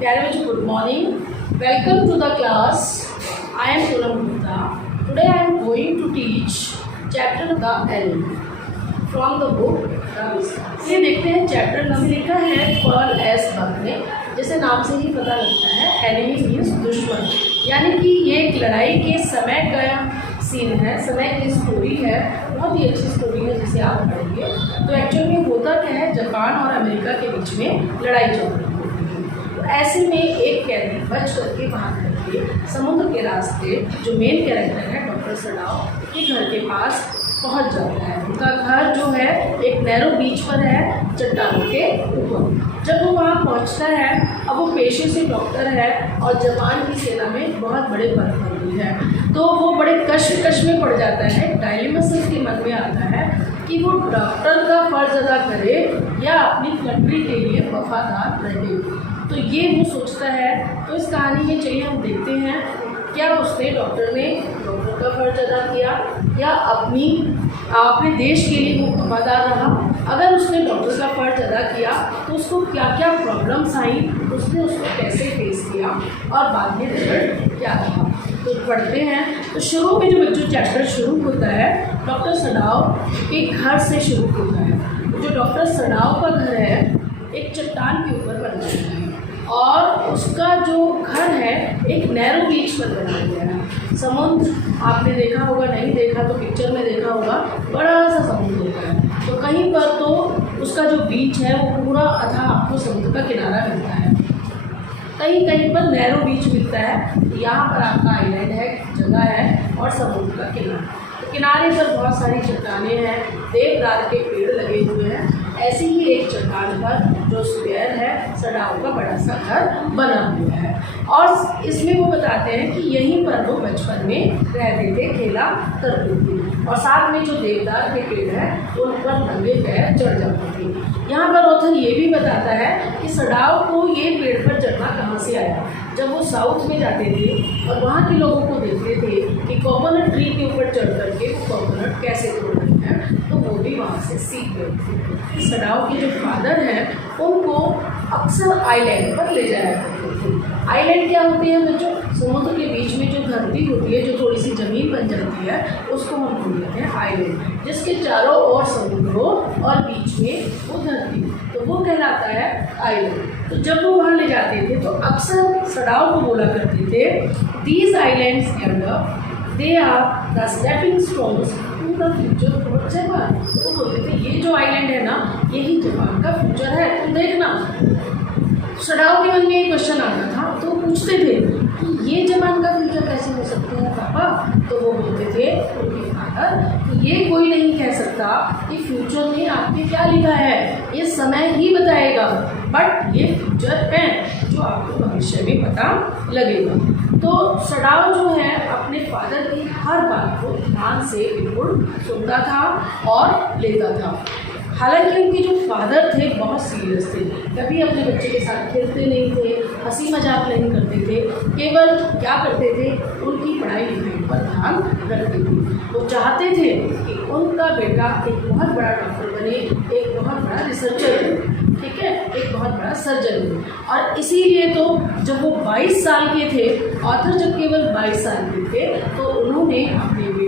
प्यारे बच्चों, good morning. Welcome to the class. I am Poonam Gupta. Today I am going to teach chapter the enemy from the book. ये देखते हैं chapter number लिखा है Pearl S बक ने। जैसे नाम से ही पता लगता है, एनिमी मीन्स दुश्मन, यानी कि ये एक लड़ाई के समय का सीन है, समय की स्टोरी है। बहुत ही अच्छी स्टोरी है जिसे आप पढ़ेंगे। तो एक्चुअल में होता क्या है, जापान और अमेरिका के बीच में लड़ाई चल रही है। तो ऐसे में एक कैदी बच करके वहाँ करके समुद्र के रास्ते जो मेन कैरेक्टर है डॉक्टर सडाओ के घर के पास पहुँच जाता है। उनका घर जो है एक नैरो बीच पर है, चट्टानों के ऊपर। जब वो वहाँ पहुँचता है, अब वो पेशे से डॉक्टर है और जापान की सेना में बहुत बड़े पद पर भी है, तो वो बड़े कष्ट में पड़ जाता है। डायलेमा से उसके मन में आता है कि वो डॉक्टर का फर्ज अदा करे या अपनी कंट्री के लिए वफादार रहे। तो ये वो सोचता है। तो इस कहानी में चलिए हम देखते हैं, क्या उसने डॉक्टर का फर्ज अदा किया या अपने देश के लिए वो वफादार रहा। अगर उसने डॉक्टर का फर्ज अदा किया तो उसको क्या क्या प्रॉब्लम्स आई, उसने उसको कैसे फेस किया और बाद में रिजल्ट क्या रहा। तो पढ़ते हैं। तो शुरू में जो बच्चों चैप्टर शुरू होता है डॉक्टर सडाओ के घर से शुरू होता है। जो डॉक्टर सडाओ का घर है एक चट्टान के ऊपर बना हुआ है और उसका जो घर है एक नैरो बीच पर बना गया है। समुद्र आपने देखा होगा, नहीं देखा तो पिक्चर में देखा होगा, बड़ा सा समुद्र होता है। तो कहीं पर तो उसका जो बीच है वो पूरा आधा आपको समुद्र का किनारा मिलता है, कहीं कहीं पर नैरो बीच मिलता है। यहाँ पर आपका आइलैंड है, जगह है और समुद्र का किनारा। तो किनारे पर बहुत सारी चट्टानें हैं, देवदार के पेड़ लगे हुए हैं। ऐसी ही एक चट्टान पर जो स्क्वायर है सडाओ का बड़ा सा घर बना हुआ है और इसमें वो बताते हैं कि यहीं पर वो बचपन में रहते थे, खेला करते थे और साथ में जो देवदार के पेड़ है उन पर नंगे पैर चढ़ जाते थे। यहाँ पर ऑथर ये भी बताता है कि सडाओ को ये पेड़ पर चढ़ना कहाँ से आया। जब वो साउथ में जाते थे और वहाँ के लोगों को देखते थे कि कोकोनट ट्री के ऊपर चढ़ करके वो कोकोनट कैसे तोड़ रहे हैं, तो वो भी वहाँ से सीख गए थे। सडाओ के जो फादर हैं उनको अक्सर आइलैंड पर ले जाया करते थे। आइलैंड क्या होती है बच्चों? समुद्र के बीच में जो धरती होती है, जो थोड़ी सी ज़मीन बन जाती है, उसको हम बोलते हैं आइलैंड, जिसके चारों ओर समुद्र हो और बीच में वो धरती, तो वो कहलाता है आइलैंड। तो जब वो वहाँ ले जाते थे तो अक्सर सडाओ को बोला करते थे, these islands they are the stepping stones to the future for Japan. वो बोलते थे ये जो आइलैंड है ना, यही जापान का फ्यूचर है, तुम देखना। सडाओ के मन में एक क्वेश्चन आता था, तो पूछते थे कि ये जापान का फ्यूचर कैसे हो सकते हैं पापा? तो वो बोलते थे उनके फादर कि ये कोई नहीं कह सकता कि फ्यूचर में आपके क्या लिखा है, ये समय ही बताएगा, बट ये फ्यूचर है जो आपको भविष्य में पता लगेगा। तो सडाओ जो है अपने फादर की हर बात को ध्यान से बिल्कुल सुनता था और लेता था। हालांकि उनके जो फादर थे बहुत सीरियस थे, कभी अपने बच्चे के साथ खेलते नहीं थे, हंसी मजाक नहीं करते थे, केवल क्या करते थे, उनकी पढ़ाई लिखाई पर ध्यान रखते थे। वो चाहते थे कि उनका बेटा एक बहुत बड़ा डॉक्टर बने, एक बहुत बड़ा रिसर्चर बने, ठीक है, एक बहुत बड़ा सर्जन बने। और इसीलिए तो जब वो 22 साल के थे, ऑथर जब केवल 22 साल के थे, तो उन्होंने अपने बेटे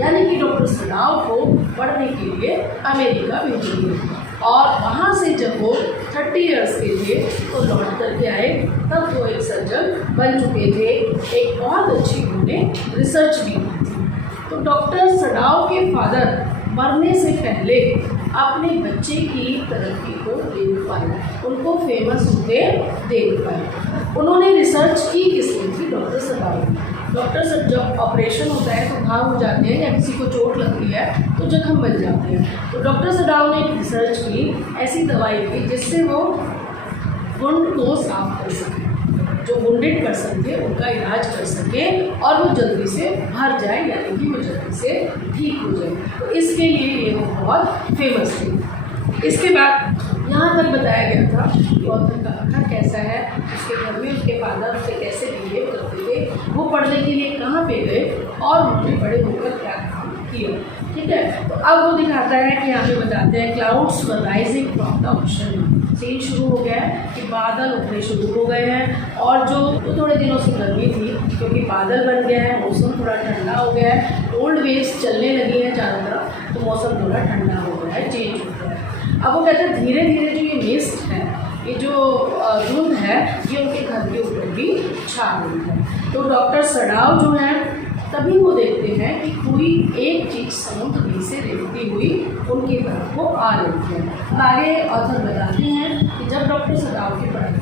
यानी कि डॉक्टर सडाओ को पढ़ने के लिए अमेरिका भेज दिया और वहाँ से जब वो 30 इयर्स के थे तो लौट करके आए। तब वो एक सर्जन बन चुके थे, एक बहुत अच्छी उन्होंने रिसर्च भी की थी। तो डॉक्टर सडाओ के फादर मरने से पहले अपने बच्चे की तरक्की को देख पाए, उनको फेमस होते देख पाए। उन्होंने रिसर्च की किसने थी? Doctor Sadao. डॉक्टर जब ऑपरेशन होता है तो घाव हो जाते हैं या किसी को चोट लगती है तो जख्म बन जाते हैं। तो डॉक्टर सडाओ ने एक रिसर्च की, ऐसी दवाई की जिससे वो वुंड को साफ कर सके, जो वुंडेड पर्सन थे उनका इलाज कर सके और वो जल्दी से भर जाए, यानी कि वो जल्दी से ठीक हो जाए। तो इसके लिए ये वो बहुत फेमस थे। इसके बाद यहाँ तक बताया गया था कि ऑथर का घर कैसा है, उसके घर में उसके फादर उसे कैसे बिहेव करते थे, वो पढ़ने के लिए कहाँ पे गए और उन्होंने बड़े होकर क्या काम किया, ठीक है। तो अब वो दिखाता है कि यहाँ पे बताते हैं clouds were rising from the ocean. Scene शुरू हो गया है कि बादल उठने शुरू हो गए हैं और जो थोड़े दिनों से गर्मी थी क्योंकि बादल बन गया है, मौसम थोड़ा ठंडा हो गया है, कोल्ड वेव्स चलने लगी है चारों तरफ, तो मौसम थोड़ा ठंडा हो गया है, चेंज हो गया है। अब वो कहते हैं धीरे धीरे जो ये मिस्ट है, ये जो धुंध है, ये उनके घर के ऊपर भी छा गई है। तो डॉक्टर सडाव जो है तभी वो देखते हैं कि कोई एक चीज़ समुद्र से रेंगती हुई उनकी तरफ को आ रही है। आगे ऑथर बताते हैं कि जब डॉक्टर सडाव की पढ़ाई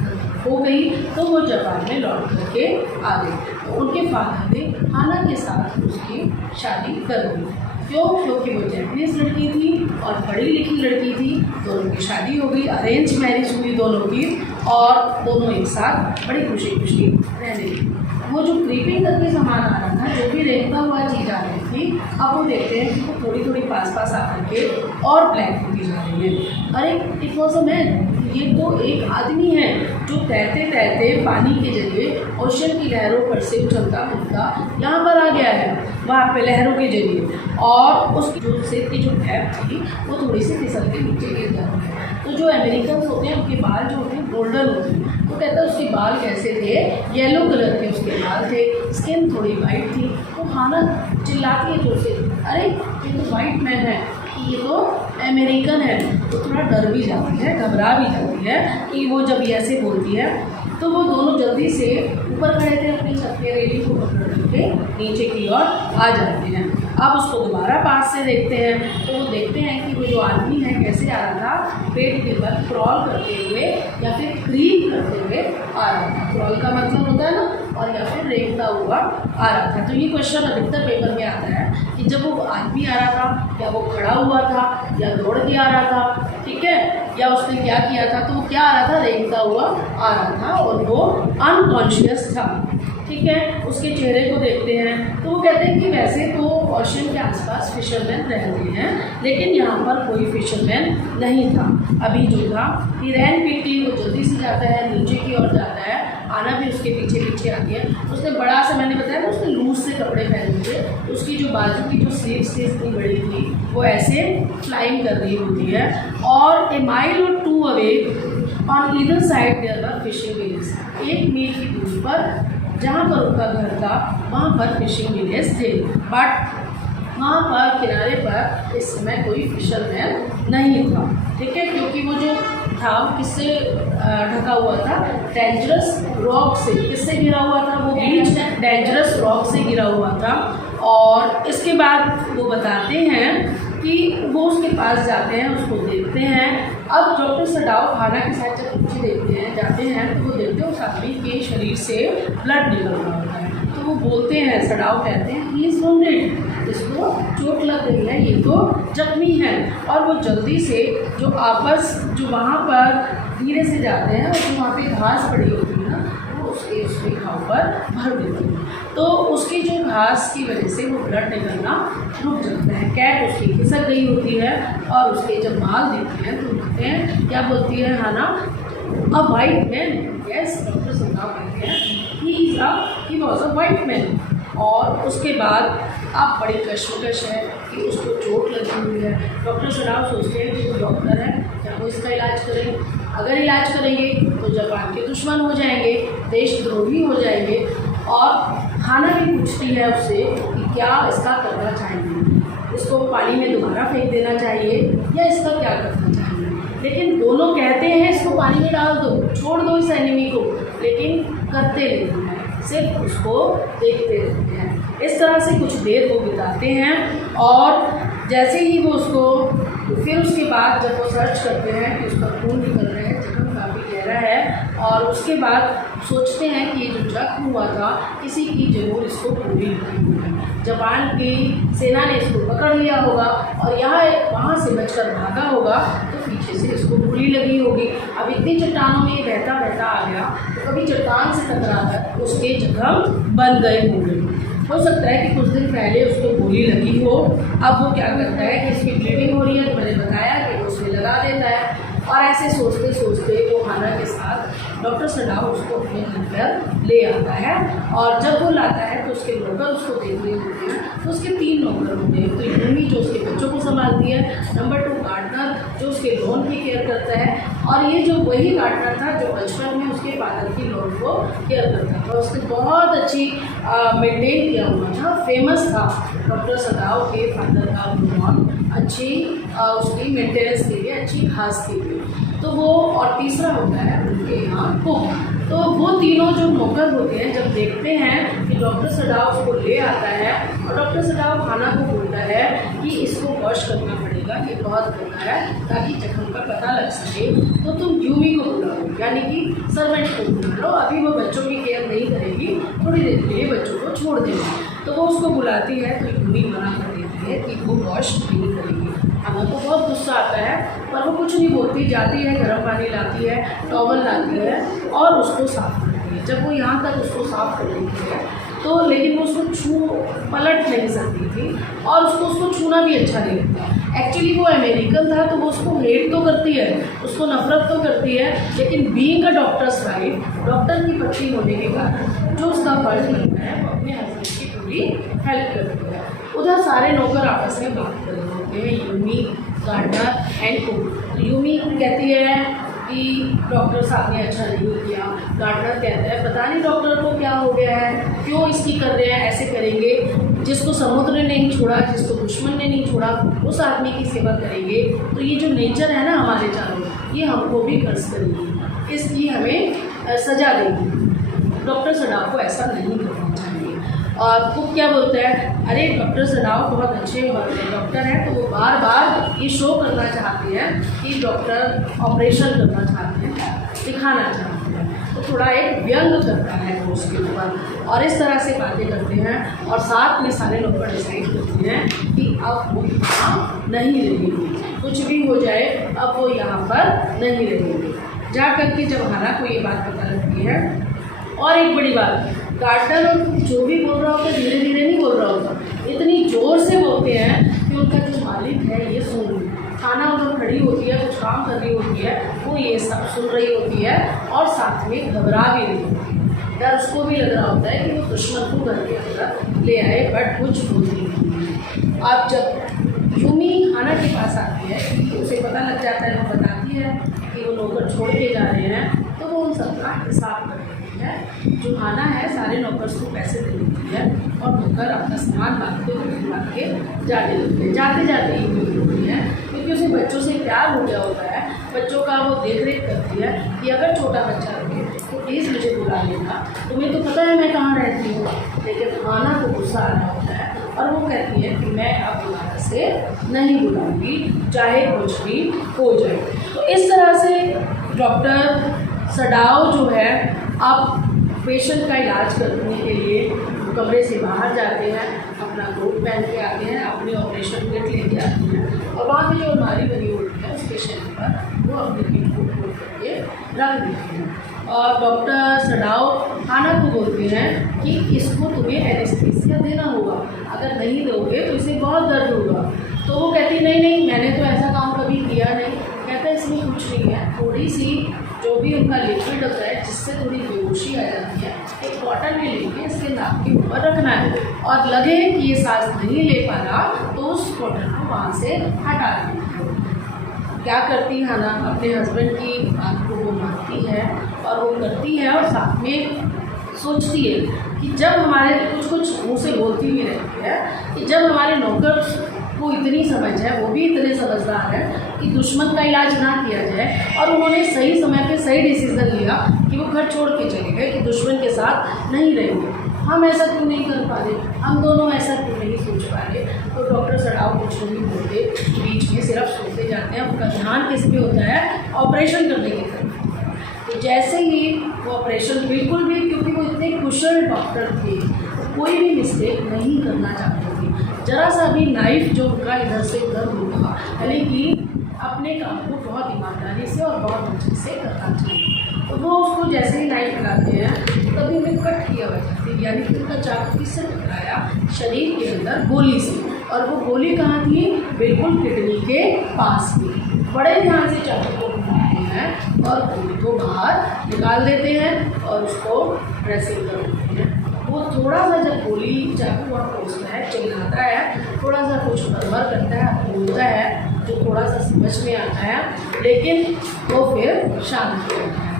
हो गई तो वो जापान में लौट करके आ गए। तो उनके फादर ने हाना के साथ उसकी शादी कर दी। क्यों? क्योंकि वो जैपनीज लड़की थी और पढ़ी लिखी लड़की थी, दोनों की शादी हो गई, अरेंज मैरिज हुई दोनों की, और दोनों एक साथ बड़ी खुशी खुशी रहने लगी। वो जो क्रीपिंग करके सामान आ रहा था, जो भी रेंगता हुआ चीज़ आ रही थी, अब वो देखते हैं कि वो थोड़ी थोड़ी पास पास आकर के और ब्लैक होती जा रही है। अरे इट वॉज अ मैन, ये तो एक आदमी है जो तैरते तैरते पानी के जरिए ओशन की लहरों पर से उछलता कूदता यहाँ पर आ गया है, वहाँ पे लहरों के जरिए, और उसकी जो सिर की जो कैप थी वो थोड़ी सी फिसल के नीचे गिर जाती है। तो जो अमेरिकन होते हैं उनके बाल जो होते हैं गोल्डन होते हैं, तो कहता है उसके बाल कैसे थे, येलो कलर के उसके बाल थे, स्किन थोड़ी वाइट थी। तो हाना चिल्लाती है जोर से, अरे ये तो वाइट मैन है, ये तो अमेरिकन है। तो थोड़ा डर भी जाती है, घबरा भी जाती है कि वो जब ऐसे बोलती है। तो वो दोनों जल्दी से ऊपर खड़े थे, अपनी छत के रेलिंग को पकड़ करके नीचे की ओर आ जाते हैं। अब उसको दोबारा पास से देखते हैं तो वो देखते हैं कि वो जो आदमी है कैसे आ रहा था, पेट के बल क्रॉल करते हुए या फिर क्रीप करते हुए आ रहा था। क्रॉल का मतलब होता है ना, और या फिर रेंगता हुआ आ रहा था। तो ये क्वेश्चन अधिकतर पेपर में आता है कि जब वो आदमी आ रहा था, या वो खड़ा हुआ था, या दौड़ के आ रहा था, ठीक है, या उसने क्या किया था, तो वो क्या आ रहा था, रेंगता हुआ आ रहा था और वो अनकॉन्शियस था, ठीक है। उसके चेहरे को देखते हैं तो वो कहते हैं कि वैसे तो ओशन के आसपास फिशरमैन रहते हैं, लेकिन यहाँ पर कोई फिशरमैन नहीं था। अभी जो था ही रैन क्विकली, वो जल्दी से जाता है, नीचे की ओर जाता है, आना भी उसके पीछे पीछे आती है। उसने बड़ा सा, मैंने बताया ना, उसने लूज से कपड़े पहने थे, उसकी जो बाजू की जो स्लीव्स थी इतनी बड़ी थी, वो ऐसे फ्लाइंग कर रही होती है। और ए माइल और 2 away on either side there were fishing village, 1 मील की दूरी पर जहाँ पर उनका घर था वहाँ पर फिशिंग विलेज थे, बट वहाँ पर किनारे पर इस समय कोई फिशरमैन नहीं था, ठीक है, क्योंकि वो जो था किससे ढका हुआ था, डेंजरस रॉक से। किससे घिरा हुआ था वो बीच? डेंजरस रॉक से घिरा हुआ था। और इसके बाद वो बताते हैं कि वो उसके पास जाते हैं, उसको देखते हैं। अब डॉक्टर सडाव हाना के साथ जब नीचे देखते हैं, जाते हैं, तो वो देखते हैं उस आदमी के शरीर से ब्लड निकल रहा होता है। तो वो बोलते हैं, सडाव कहते हैं, ही इज़ वुंडेड, इसको चोट लग गई है, ये तो जख्मी है। और वो जल्दी से जो वहाँ पर धीरे से जाते हैं, और जो वहाँ पे घास पड़ी होती है ना, वो उसके घाव पर भर देते हैं। तो उसकी जो घास की वजह से वो ब्लड निकलना रुक जाता है। कैट उसकी खिसक गई होती है और उसके जब बाल देखते हैं तो कहते हैं, क्या बोलती है Hana, a white man. Yes, doctor Sadao कहते हैं he was a white man. और उसके बाद आप बड़ी कश्मकश है कि उसको चोट लगी हुई है। डॉक्टर सडाव सोचते हैं कि वो डॉक्टर है, क्या वो इसका इलाज करेंगे? अगर इलाज करेंगे तो जापान के दुश्मन हो जाएंगे, देशद्रोही हो जाएंगे। और हाना भी पूछती है उससे कि क्या इसका करना चाहिए, इसको पानी में दोबारा फेंक देना चाहिए या इसका क्या करना चाहिए। लेकिन दोनों कहते हैं इसको पानी में डाल दो, छोड़ दो इस एनिमी को, लेकिन करते नहीं हैं, सिर्फ उसको देखते रहते हैं। इस तरह से कुछ देर वो बिताते हैं। और जैसे ही वो उसको, फिर उसके बाद जब वो सर्च करते हैं कि उसका खून निकल रहा है, जख्म काफ़ी गहरा है, और उसके बाद सोचते हैं कि ये जो जख्म हुआ था किसी की जरूर इसको गोली लगी हुई है, जापान की सेना ने इसको पकड़ लिया होगा और वहाँ से बचकर भागा होगा, तो पीछे से इसको गोली लगी होगी। अब इतनी चट्टानों में बहता बहता आ गया, तो कभी चट्टान से टकराकर उसके जख्म बन गए होंगे। हो सकता है कि कुछ दिन पहले उसको गोली लगी हो। अब वो क्या करता है कि इसकी ब्लीडिंग हो रही है, तो मैंने बताया कि वो उसमें लगा देता है। और ऐसे सोचते सोचते वो हाना के साथ डॉक्टर सडाव उसको अपने घर पर ले आता है। और जब वो लाता है तो उसके नौकर उसको देख रहे होते हैं। तो उसके 3 नौकर होते हैं। तो यूमी जो उसके बच्चों को संभालती है, नंबर 2 गार्डनर जो उसके लोन की केयर करता है। और ये जो वही गार्डनर था जो बचपन में उसके फादर की लोन को केयर करता था। उसने बहुत अच्छी मेंटेन किया हुआ था, फेमस था डॉक्टर सदाव के फादर का लोन अच्छी उसकी मेंटेनेंस के लिए, अच्छी घास के लिए। तो वो, और तीसरा होता है उनके यहाँ कुक। तो वो तीनों जो नौकर होते हैं जब देखते हैं कि डॉक्टर सदाव उसको ले आता है और डॉक्टर सदाव खाना को बोलता है कि इसको वॉश करना पड़ेगा, ये बहुत गंदा है, ताकि जख्म का पता लग सके, तो तुम यूमी को बुलाओ, यानी कि सर्वेंट को बुला लो, अभी वो बच्चों की केयर नहीं करेगी, थोड़ी देर के लिए बच्चों को छोड़ देगी। तो वो उसको बुलाती है तो यूमी मना कर देती है कि वो वॉश नहीं करेगी। हमें तो बहुत गुस्सा आता है, पर वो कुछ नहीं बोलती, जाती है गर्म पानी लाती है, टॉवल लाती है और उसको साफ करती है। जब वो यहाँ तक उसको साफ कर देती है तो, लेकिन वो उसको पलट नहीं सकती थी और उसको छूना भी अच्छा नहीं लगता। एक्चुअली वो अमेरिकन था तो वो उसको हेट तो करती है, उसको नफरत तो करती है, लेकिन being a doctor's wife, doctor की पत्नी होने के कारण जो उसका फर्ज बनता है वो अपने हस्बैंड की पूरी हेल्प करती है। उधर सारे नौकर आपस में बात कर रहे होते हैं, Yumi, gardener and cook. Yumi कहती है कि डॉक्टर साहब ने अच्छा नहीं किया। गार्डनर कहता है पता नहीं डॉक्टर को क्या हो गया है, क्यों इसकी कर रहे हैं, ऐसे करेंगे, जिसको समुद्र ने नहीं छोड़ा, जिसको दुश्मन ने नहीं छोड़ा, उस आदमी की सेवा करेंगे तो ये जो नेचर है ना हमारे चारों, ये हमको भी कर्ज करेगी, इसकी हमें सजा देगी। डॉक्टर सदाव को ऐसा नहीं करना चाहिए। और कुक क्या बोलता है, अरे डॉक्टर सदाव बहुत अच्छे डॉक्टर हैं, तो वो बार बार ये शो करना चाहते हैं कि डॉक्टर ऑपरेशन करना चाहते हैं, दिखाना चाहते हैं, तो थोड़ा एक व्यंग करता है वो उसके ऊपर, और इस तरह से बातें करते हैं। और साथ में सारे लोग डिसाइड करते हैं कि अब वो यहाँ नहीं रहेंगे, कुछ भी हो जाए अब वो यहाँ पर नहीं रहेंगे। जा करके जब हाना को ये बात पता लगती है, और एक बड़ी बात, गार्डनर जो भी बोल रहा होता है धीरे धीरे नहीं बोल रहा होता, इतनी ज़ोर से बोलते हैं कि उनका जो मालिक है ये सुन, खाना उधर खड़ी होती है, कुछ काम कर रही होती है, वो ये सब सुन रही होती है और साथ में घबरा भी रही होती है। डर उसको भी लग रहा होता है कि वो दुश्मन को घर के अंदर ले आए, बट कुछ बोलती नहीं। अब जब यूमी खाना के पास आती है, तो उसे पता लग जाता है, वो बताती है कि वो नौकर छोड़ के जा रहे हैं, तो वो उन सबका हिसाब कर देती है। जो खाना है सारे नौकर्स को पैसे दे देती है और नौकर अपना सामान बांधते हुए बांध के जाने लगते हैं। जाते जाते ही होती है, क्योंकि उसे बच्चों से प्यार हो गया होता है, बच्चों का वो देख रेख करती है कि अगर छोटा बच्चा रहे तो प्लीज़ मुझे बुला लेना, तुम्हें तो पता है मैं कहाँ रहती हूँ। लेकिन खाना को गुस्सा आ रहा होता है और वो कहती है कि मैं अब दोबारा से नहीं बुलाऊंगी, चाहे कुछ भी हो जाए। तो इस तरह से डॉक्टर सदाव जो है अब पेशेंट का इलाज करने के लिए कमरे से बाहर जाते हैं, अपना कोट पहन के आते हैं, अपने ऑपरेशन किट लेके आते हैं, और वहाँ की जो अलमारी बनी होती है उस पेशेंट पर वो अपने किट को खोल करके रख देते हैं। और डॉक्टर सदाव खाना को बोलते हैं कि इसको तुम्हें एनेस्थीसिया देना होगा, अगर नहीं दोगे तो इसे बहुत दर्द होगा। तो वो कहती नहीं नहीं, मैंने तो ऐसा काम कभी किया नहीं। कहता है इसमें कुछ नहीं है, थोड़ी सी जो भी उनका लिक्विड होता है जिससे थोड़ी बेहोशी आ जाती है, एक बॉटल में लेके इसके नाक के ऊपर रखना है, और लगे कि ये सांस नहीं ले पा रहा तो उस बॉटल को वहाँ से हटा देना है। क्या करती है ना, अपने हस्बैंड की बात को वो मानती है और वो करती है, और साथ में सोचती है कि जब हमारे कुछ मुँह से बोलती भी रहती है कि जब हमारे नौकर को इतनी समझ है, वो भी इतने समझदार है कि दुश्मन का इलाज ना किया जाए, और उन्होंने सही समय पे सही डिसीज़न लिया कि वो घर छोड़ के चले गए कि दुश्मन के साथ नहीं रहेंगे। हम ऐसा क्यों नहीं कर पा रहे, हम दोनों ऐसा क्यों नहीं सोच पा रहे। तो डॉक्टर सदाव कुछ नहीं बोलते, बीच में सिर्फ सोचते जाते हैं। उनका ध्यान किस पे होता है, ऑपरेशन करने की तरफ। तो जैसे ही वो ऑपरेशन बिल्कुल भी, क्योंकि वो इतने कुशल डॉक्टर थे, कोई भी मिस्टेक नहीं करना चाहते थे। जरा सा भी नाइफ जो उनका इधर से उधर होगा, यानी कि अपने काम को बहुत ईमानदारी से और बहुत अच्छे से करना चाहिए। तो वो उसको जैसे ही नाइफ लगाते हैं तभी उन्हें कट किया हुआ जाता है, यानी कि उनका चाकू किससे टकराया, शरीर के अंदर गोली से, और वो गोली कहाँ थी, बिल्कुल किडनी के पास थी। बड़े ध्यान से चाकू को घुमाते हैं और गोली को बाहर निकाल देते हैं और उसको ड्रेसिंग कर देते हैं। वो थोड़ा सा जब गोली चाकू और पहुँचता है, चिल्लाता है, थोड़ा सा कुछ भरभर करता है, बोलता है, जो थोड़ा सा समझ में आता है, लेकिन वो फिर शांत हो जाता है।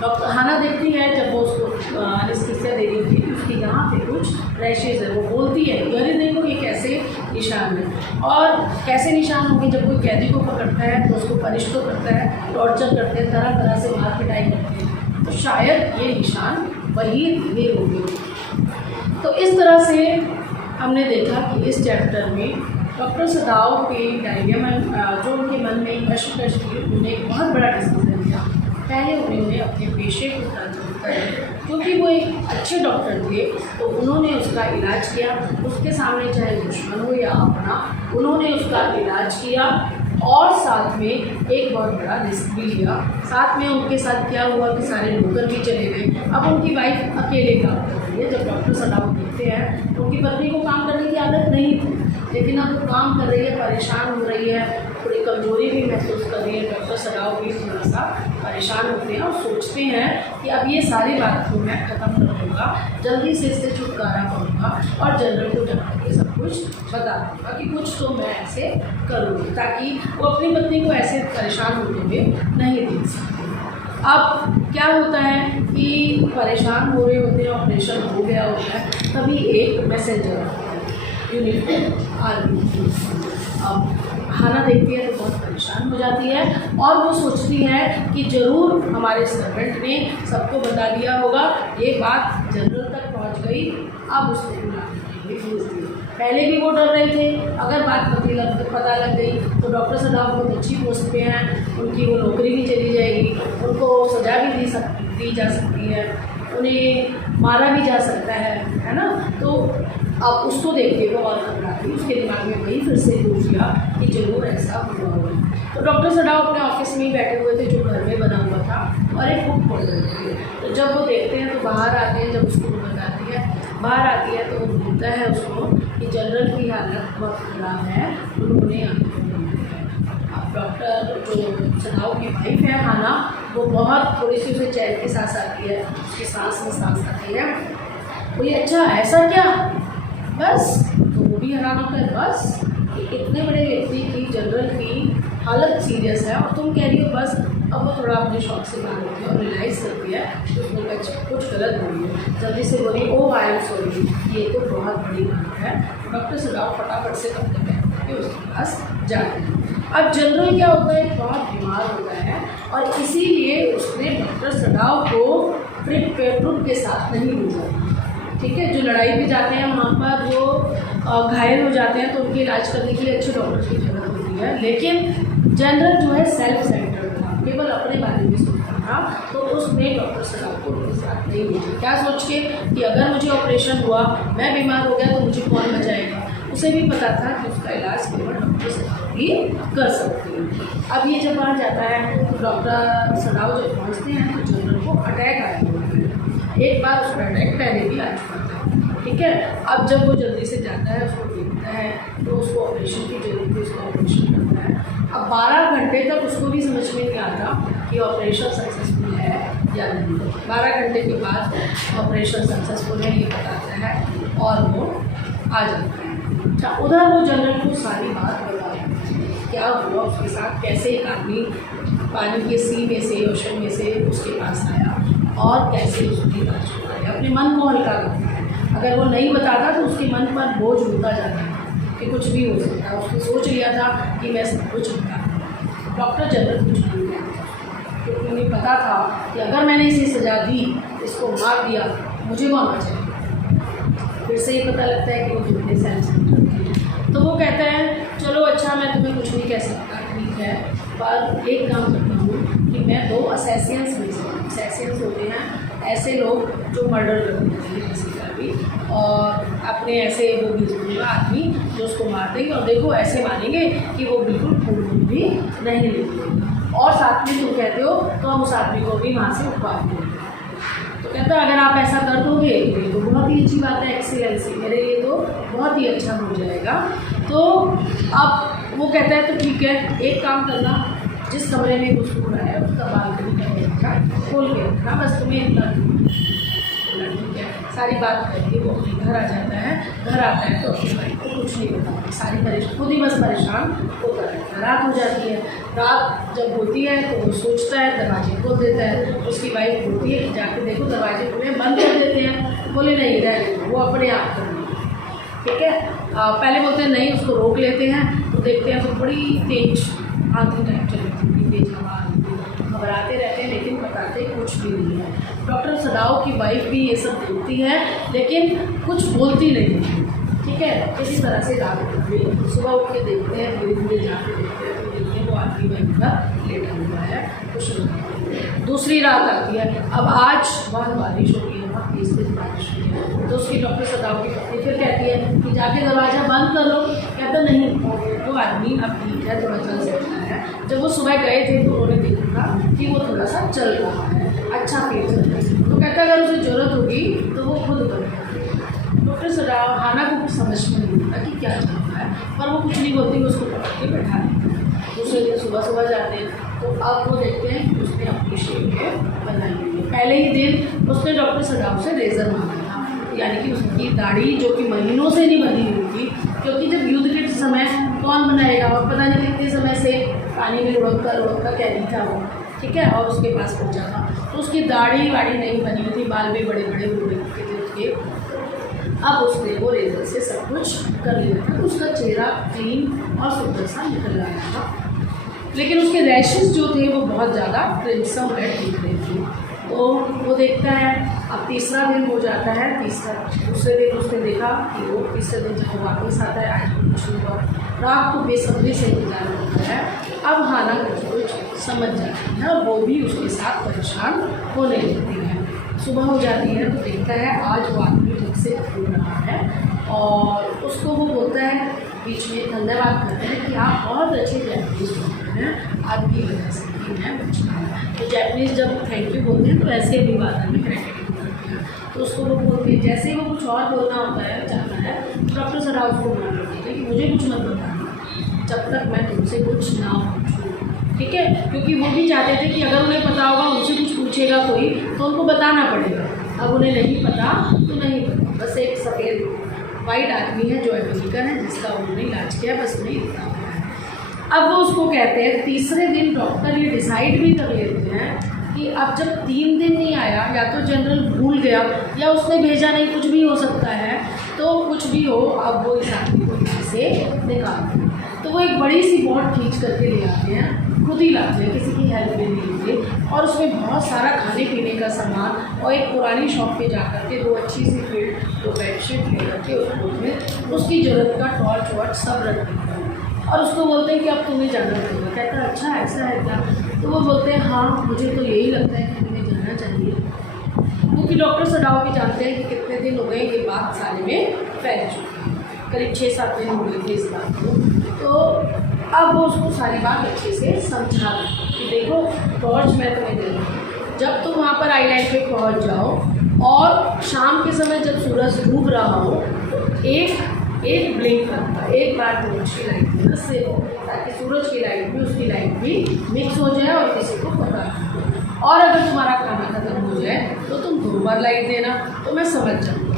डॉक्टर हाना देखती है जब वो उसको एनेस्थीसिया दे रही थी कि उसकी यहाँ पे कुछ रैशेज है। वो बोलती है अरे देखो ये कैसे निशान है, और कैसे निशान होंगे जब कोई कैदी को पकड़ता है तो उसको पनिश तो करता है, टॉर्चर करते हैं, तरह तरह से मार पिटाई करते हैं, तो शायद ये निशान वही दिए होंगे। तो इस तरह से हमने देखा कि इस चैप्टर में डॉक्टर सदाव के डायरिया में जो उनके मन में कश्मकश थी, उन्होंने एक बहुत बड़ा डिसीजन लिया। पहले उन्होंने अपने पेशे को प्राथमिकता दी, क्योंकि वो एक अच्छे डॉक्टर थे, तो उन्होंने उसका इलाज किया। उसके सामने चाहे दुश्मन हो या अपना, उन्होंने उसका इलाज किया और साथ में एक बहुत बड़ा रिस्क भी लिया। साथ में उनके साथ क्या हुआ कि सारे नौकर भी चले गए। अब उनकी वाइफ अकेले काम कर रही है। जब डॉक्टर सदाव देखते हैं तो उनकी पत्नी को काम करने की आदत नहीं थी, लेकिन अब वो काम कर रही है, परेशान हो रही है, थोड़ी कमजोरी भी महसूस कर रही है। डॉक्टर सदाव भी थोड़ा सा परेशान होते हैं और सोचते हैं कि अब ये सारी बात को मैं ख़त्म कर दूँगा, जल्दी से इससे छुटकारा पाऊँगा और जनरल को जाकर के सब कुछ बता दूँगा कि कुछ तो मैं ऐसे करूँगी, ताकि वो अपनी पत्नी को ऐसे परेशान होते हुए नहीं देख सकते। अब क्या होता है कि परेशान हो रहे होते हैं, ऑपरेशन हो गया होता है, तभी एक मैसेंजर आता है यूनिफॉर्म आर्मी। अब हाना देखती है तो बहुत परेशान हो जाती है और वो सोचती है कि ज़रूर हमारे सर्वेंट ने सबको बता दिया होगा, ये बात जनरल तक पहुंच गई, अब उसको भेज दिया। पहले भी वो डर रहे थे, अगर बात पता लग गई तो डॉक्टर सदाव बहुत अच्छी पोस्ट पे हैं, उनकी वो नौकरी भी चली जाएगी, उनको सजा भी दी जा सकती है, उन्हें मारा भी जा सकता है ना। तो अब उसको देख के वो और घबरा गई, उसके दिमाग में वही फिर से घुस गया कि जरूर ऐसा हुआ होगा। तो डॉक्टर सदाव अपने ऑफिस में ही बैठे हुए थे जो घर में बना हुआ था, और एक बुक पढ़ रहे थे। तो जब वो देखते हैं तो बाहर आते हैं, जब उसको बताती है बाहर आती है तो वो बोलता है उसको कि जनरल की हालत बहुत खराब है, उन्होंने अब डॉक्टर जो सदाव की वाइफ है हाना, वो बहुत थोड़ी सी उसे चैन की सांस आती है, उसकी सांस में सांस आती है। बोली अच्छा ऐसा क्या, बस। तो वो भी हैरान होता है, बस इतने बड़े व्यक्ति की जनरल की हालत सीरियस है और तुम कह रही हो बस। अब वो थोड़ा अपने शौक से बाहर होती है और रियलाइज़ करती है कि उसने कुछ गलत हो गई है। जल्दी से बोली ओह आई एम सॉरी, ये तो बहुत बड़ी बात है। डॉक्टर सदाव फटाफट से कपड़े पहन के उसके पास जाते हैं। अब जनरल क्या होता है, बहुत बीमार होता है और इसीलिए उसने डॉक्टर सदाव को ट्रुप के साथ नहीं भेजा। ठीक है, जो लड़ाई पे जाते हैं वहाँ पर जो घायल हो जाते हैं तो उनके इलाज करने के लिए अच्छे डॉक्टर की जरूरत होती है, लेकिन जनरल जो है सेल्फ सेंटर्ड था, केवल अपने बारे में सोचता था, तो उसने डॉक्टर सदाव को उनके साथ नहीं भेजा। क्या सोच के कि अगर मुझे ऑपरेशन हुआ, मैं बीमार हो गया तो मुझे कौन बचाएगा। उसे भी पता था कि उसका इलाज केवल डॉक्टर सदाव ही कर सकती है। अब ये जब वहाँ जाता है तो डॉक्टर सदाव जब पहुँचते हैं तो जनरल को अटैक आया हुआ है। एक बार उसका अटैक पहले भी आ चुका था। ठीक है, अब जब वो जल्दी से जाता है, उसको देखता है तो उसको ऑपरेशन की जरूरत है, उसका ऑपरेशन करता है। अब 12 घंटे तक उसको भी समझ में नहीं आता कि ऑपरेशन सक्सेसफुल है या नहीं। 12 घंटे के बाद ऑपरेशन सक्सेसफुल है ये बताता है और वो आ जाता है। अच्छा, उधर वो जनरल को सारी बात बताता है, क्या हुआ उसके साथ, कैसे एक आदमी पानी के सी में से, ओशन में से उसके पास आया और कैसे उसने इलाज कराया। अपने मन को हल्का करता है। अगर वो नहीं बताता तो उसके मन पर बोझ होता जाता है कि कुछ भी हो सकता है। उसने सोच लिया था कि मैं सब कुछ बता दूँ। डॉक्टर जनरल कुछ नहीं कहता, क्योंकि उन्हें पता था कि अगर मैंने इसे सजा दी, इसको मार दिया, मुझे मारना चाहिए। फिर से ये पता लगता है कि वो कितने सेंस तो वो कहता है चलो अच्छा मैं तुम्हें कुछ नहीं कह सकता, ठीक है, पर एक काम करता हूँ कि मैं 2 असैसियंस मिल सकता हूँ। असैसियंस होते हैं ऐसे लोग जो मर्डर कर देते हैं किसी का भी, और अपने ऐसे वो भेज दूँगा आदमी जो उसको मार देंगे, और देखो ऐसे मानेंगे कि वो बिल्कुल खून भी नहीं लेते, और साथ में तुम कहते हो तो हम उस आदमी को भी वहाँ से उठवा देंगे। तो कहता है अगर आप ऐसा कर दोगे तो बहुत ही अच्छी बात है, एक्सीलेंसी, मेरे लिए तो बहुत ही अच्छा हो जाएगा। तो अब वो कहता है तो ठीक है, एक काम करना, जिस कमरे में वो सो रहा है उसका बालकनी का दरवाजा खोल के रखना, बस तुम्हें इतना ठीक है। सारी बात करके वो अपने घर आ जाता है, घर आता है तो अपनी वाइफ को कुछ नहीं होता, सारी परेशान खुद ही बस परेशान होता है। रात हो जाती है, रात जब होती है तो वो सोचता है, दरवाजे खोल देता है, उसकी वाइफ बोलती है कि जाके देखो दरवाजे खुले बंद कर देते हैं, बोले नहीं रहने, वो अपने आप कर देते, ठीक है। पहले बोलते हैं नहीं, उसको रोक लेते हैं तो देखते हैं तो बड़ी तेज आंधी टाइप चल रही थी, तेज हवा, घबराते रहते हैं लेकिन बताते कुछ भी नहीं है। डॉक्टर सदाव की वाइफ भी ये सब देखती है लेकिन कुछ बोलती नहीं है, ठीक है। इसी तरह से रात में सुबह उठ के देखते हैं, धीरे धीरे जाके देखते हैं तो देखते हैं वो आदमी वाइफ का लेटा हुआ है, कुछ नहीं। दूसरी रात आती है, अब आज बहुत बारिश हो रही है, बहुत तेज तेज बारिश हुई है, तो उसकी डॉक्टर सदाव की पत्नी फिर कहती है कि जाके दरवाज़ा बंद कर लो। कहता नहीं, वो आदमी अब ठीक है, थोड़ा चल सकता है। जब वो सुबह गए थे तो उन्होंने देखा कि वो थोड़ा सा चल रहा है, अच्छा फील कर रहा है, तो कहता अगर उसे ज़रूरत होगी तो वो खुद कर। डॉक्टर सदाव हाना को कुछ समझ में नहीं आता कि क्या चल रहा है, पर वो कुछ नहीं बोलती, उसको पकड़ के बैठा देती है। दूसरे दिन सुबह सुबह जाते हैं तो अब वो देखते हैं कि उसने अपनी शेप बनाई हुई है। पहले ही दिन उसने डॉक्टर सदाव से रेज़र मांगा था, यानी कि उसकी दाढ़ी जो कि महीनों से नहीं बनी हुई थी, क्योंकि जब युद्ध के समय कौन बनाएगा, और पता नहीं कितने समय से पानी में लुढ़कता कैदी था वो, ठीक है, और उसके पास पहुंचा था तो उसकी दाढ़ी वाड़ी नहीं बनी हुई थी, बाल भी बड़े बड़े हुए थे उसके। अब उसने वो रेजर से सब कुछ कर लिया था, उसका चेहरा क्लीन और सुंदर सा निकल आया था, लेकिन उसके रैशेस जो थे वो बहुत ज़्यादा क्रिम्सन रेड दिख रहे थे। तो वो देखता है, अब तीसरा दिन हो जाता है, दूसरे दिन उसने देखा कि वो तीसरे दिन जब वो वापस आता है, आज कुछ नहीं हुआ, रात को बेसब्री से इंतजार करता है। अब हाना कुछ समझ जाती है और वो भी उसके साथ परेशान होने लगती है। सुबह हो जाती है तो देखता है आज वो आदमी ठीक से घूम रहा है और उसको वो बोलता है, बीच में धन्यवाद करते हैं कि आप बहुत अच्छे जैपनीज़ बोलते हैं, आपकी वजह से कि मैं बच पाया। तो जैपनीज़ जब थैंक यू बोलते हैं तो ऐसे भी बात में ग्रेटिट्यूड करते हैं, तो उसको वो बोलते हैं, जैसे ही वो कुछ और बोलना होता है चाहता है तो डॉक्टर सदाव उसको मना करते हैं कि मुझे कुछ मत बताना जब तक मैं तुमसे कुछ ना पूछूँ, ठीक है, क्योंकि वो भी चाहते थे कि अगर उन्हें पता होगा, उनसे कुछ पूछेगा कोई तो उनको बताना पड़ेगा। अब उन्हें नहीं पता तो नहीं पता, बस एक सफ़ेद वाइट आदमी है जो अमेरिकन है जिसका उन्होंने इलाज किया, बस उन्हें इतना होता है। अब वो उसको कहते हैं, तीसरे दिन डॉक्टर ये डिसाइड भी कर लेते हैं कि अब जब 3 दिन नहीं आया, या तो जनरल भूल गया या उसने भेजा नहीं, कुछ भी हो सकता है, तो कुछ भी हो, अब वो इस आदमी को यहाँ से निकालते हैं। तो वो एक बड़ी सी बोट खींच करके ले आते हैं, खुद ही लाते हैं, किसी की हेल्प भी नहीं लेते, और उसमें बहुत सारा खाने पीने का सामान और एक पुरानी शॉप पे जा कर के 2 अच्छी सी फिल्ड, 2 बेडशीट ले करके उसमें उसकी ज़रूरत का टॉर्च वॉर्च सब रख देते हैं और उसको बोलते हैं कि अब तुम्हें जाना चाहिए। कहता है अच्छा ऐसा है क्या? तो वो बोलते हैं हाँ मुझे तो यही लगता है कि तुम्हें जाना चाहिए, क्योंकि डॉक्टर सदाव भी जानते हैं कि कितने दिन हो गए ये बात सारे में फैल चुकी है, करीब 6-7 दिन हो गए थे इस बात को। तो अब वो उसको सारी बात अच्छे से समझा कि देखो टॉर्च मैं तुम्हें दे रही हूँ, जब तुम वहाँ पर आइलैंड पे पहुँच जाओ और शाम के समय जब सूरज डूब रहा हो तो एक ब्लिंक करता, एक बार टॉर्च की लाइट देना से हो, ताकि सूरज की लाइट भी उसकी लाइट भी मिक्स हो जाए और किसी को पता नहीं। और अगर तुम्हारा खाना खत्म हो जाए तो तुम 2 बार लाइट देना, तो मैं समझ जाऊँगा।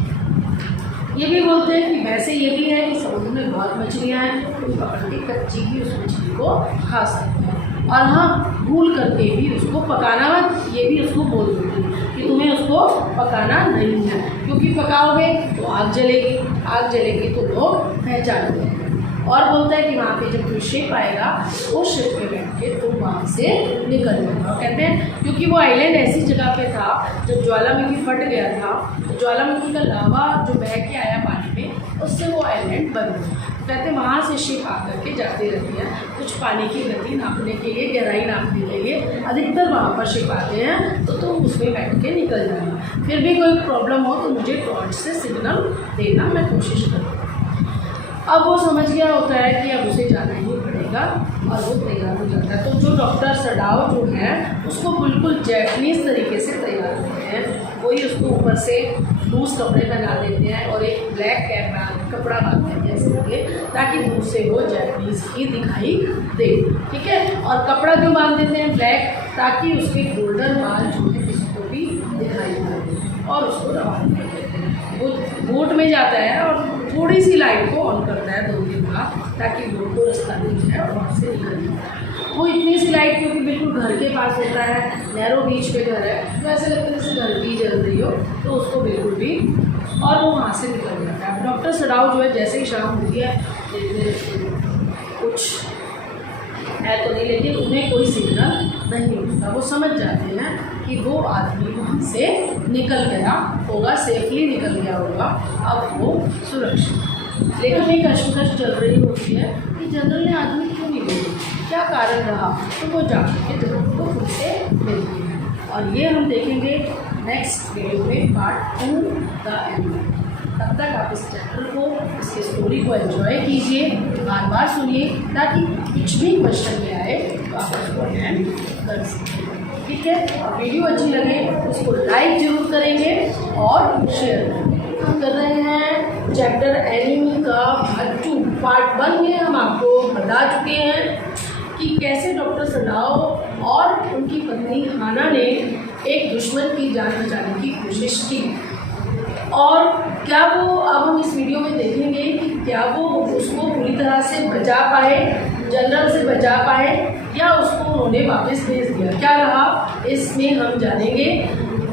ये भी बोलते हैं कि वैसे ये भी है कि समुद्र में बहुत मछलियाँ हैं, तुम पकड़ के कच्ची ही उस मछली को खा सकते हो, और हाँ भूल करके भी उसको पकाना मत, ये भी उसको बोल देते हैं कि तुम्हें उसको पकाना नहीं है, क्योंकि पकाओगे तो आग जलेगी तो लोग पहचानेंगे। और बोलता है कि वहाँ पे जब कोई शिप आएगा उस शिप पे बैठ के तुम वहाँ से निकल जाओ। कहते हैं क्योंकि वो आइलैंड ऐसी जगह पे था जब ज्वालामुखी फट गया था, तो ज्वालामुखी का लावा जो बह के आया पानी में उससे वो आइलैंड बन गया। कहते हैं वहाँ से शिप आकर के जाती रहती है, कुछ पानी की गति नापने के लिए, गहराई नापने के लिए अधिकतर वहाँ पर शिप आते हैं, तो तुम उसमें बैठ के निकल जाना। फिर भी कोई प्रॉब्लम हो तो मुझे टॉर्च से सिग्नल देना, मैं कोशिश करूँगा। अब वो समझ गया होता है कि अब उसे जाना ही पड़ेगा और वो तैयार हो जाता है। तो जो डॉक्टर सदाव जो है उसको बिल्कुल जैपनीज़ तरीके से तैयार करते हैं, वही उसको ऊपर से लूज कपड़े पहना देते हैं और एक ब्लैक कैप कपड़ा बांधते हैं जैसे, ताकि दूर से वो जैपनीज़ ही दिखाई दे, ठीक है। और कपड़ा क्यों बांध देते हैं ब्लैक? ताकि उसके गोल्डन बाल जो है किसी को भी दिखाई दे और उसको रवाना कर देते हैं। वो बोट में जाता है और थोड़ी सी लाइट को ऑन करता है 2 दिन बाद, ताकि बोट को रास्ता मिल जाए और वहाँ से निकल जाए। वो इतनी सी लाइट क्योंकि बिल्कुल घर के पास होता है, नैरो बीच पे घर है, तो ऐसे लगता है जैसे घर भी जल रही हो, तो उसको बिल्कुल भी, और वो वहाँ से निकल जाता है। डॉक्टर सडाऊ जो है जैसे ही शाम होती है कुछ है तो नहीं, लेकिन उन्हें कोई सिग्नल नहीं होता। वो समझ जाते हैं कि वो आदमी वहाँ से निकल गया होगा, सेफली निकल गया होगा, अब वो सुरक्षित। लेकिन एक कश्मकश चल रही होती है कि जनरल ने आदमी क्यों नहीं भेजा, क्या कारण रहा, तो वो जाकर जनरल को खुद से मिलती है। और ये हम देखेंगे नेक्स्ट वीडियो में पार्ट 2 द एंड। तब तक आप इस चैप्टर को, इसकी स्टोरी को एंजॉय कीजिए, बार बार सुनिए, ताकि कुछ भी क्वेश्चन में आए तो आप उसको अटेंड कर सकें। ठीक है, और वीडियो अच्छी लगे उसको लाइक जरूर करेंगे और शेयर करेंगे। हम कर रहे हैं चैप्टर एनिमी का पार्ट 1 में हम आपको बता चुके हैं कि कैसे डॉक्टर सडाऊ और उनकी पत्नी हाना ने एक दुश्मन की जान बचाने की कोशिश की, और क्या वो, अब हम इस वीडियो में देखेंगे कि क्या वो उसको पूरी तरह से बचा पाए, जनरल से बचा पाए, या उसको उन्होंने वापस भेज दिया, क्या रहा इसमें हम जानेंगे।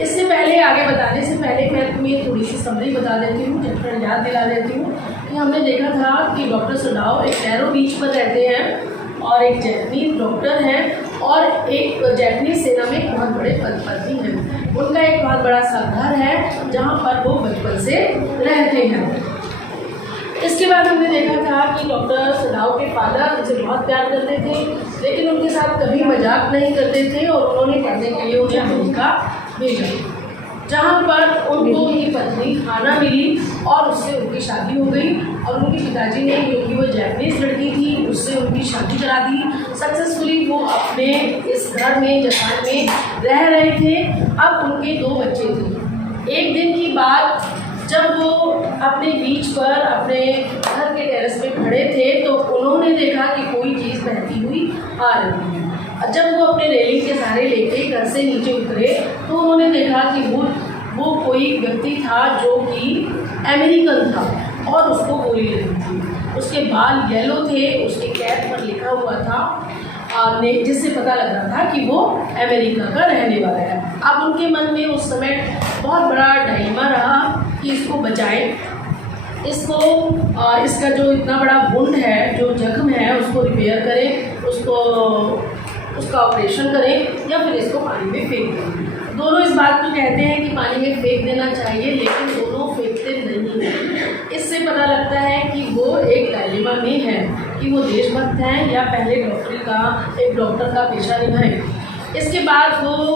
इससे पहले, आगे बताने से पहले मैं तुम्हें थोड़ी सी समरी बता देती हूँ, चैप्टर याद दिला देती हूँ कि हमने देखा था कि डॉक्टर सडाऊ एक नैरो बीच पर रहते हैं और एक जैपनीज डॉक्टर हैं और एक जैपनीज सेना में एक बहुत बड़े पद पर भी हैं। उनका एक बहुत बड़ा सा घर है जहाँ पर वो बचपन से रहते हैं। इसके बाद हमने देखा था कि डॉक्टर सडाऊ के फादर उनसे बहुत प्यार करते थे, लेकिन उनके साथ कभी मजाक नहीं करते थे, और उन्होंने पढ़ने के लिए उन्हें अमेरिका भेजा, जहाँ पर उनको उनकी पत्नी हाना मिली और उससे उनकी शादी हो गई। और उनके पिताजी ने, क्योंकि वो जैपनीज लड़की थी, उससे उनकी शादी करा दी सक्सेसफुली। वो अपने इस घर में, जापान में रह रहे थे। अब उनके 2 बच्चे थे। एक दिन की बात, जब वो अपने बीच पर अपने घर के टेरेस पे खड़े थे तो उन्होंने देखा कि कोई चीज़ बहती हुई आ रही है। जब वो अपने रेलिंग के सहारे लेके घर से नीचे उतरे तो उन्होंने देखा कि वो कोई व्यक्ति था जो कि अमेरिकन था और उसको गोली लगी थी। उसके बाल येलो थे, उसके कैप पर लिखा हुआ था जिससे पता लग रहा था कि वो अमेरिका का रहने वाला है। अब उनके मन में उस समय बहुत बड़ा डायलेमा रहा कि इसको बचाएं, इसको इसका जो इतना बड़ा वुंड है, जो जख्म है, उसको रिपेयर करें, उसका ऑपरेशन करें, या फिर इसको पानी में फेंक दें। दोनों इस बात को कहते हैं कि पानी में फेंक देना चाहिए, लेकिन दोनों फेंकते नहीं हैं। इससे पता लगता है कि वो एक डायलेमा में है कि वो देशभक्त हैं या पहले एक डॉक्टर का पेशा निभाएं। इसके बाद वो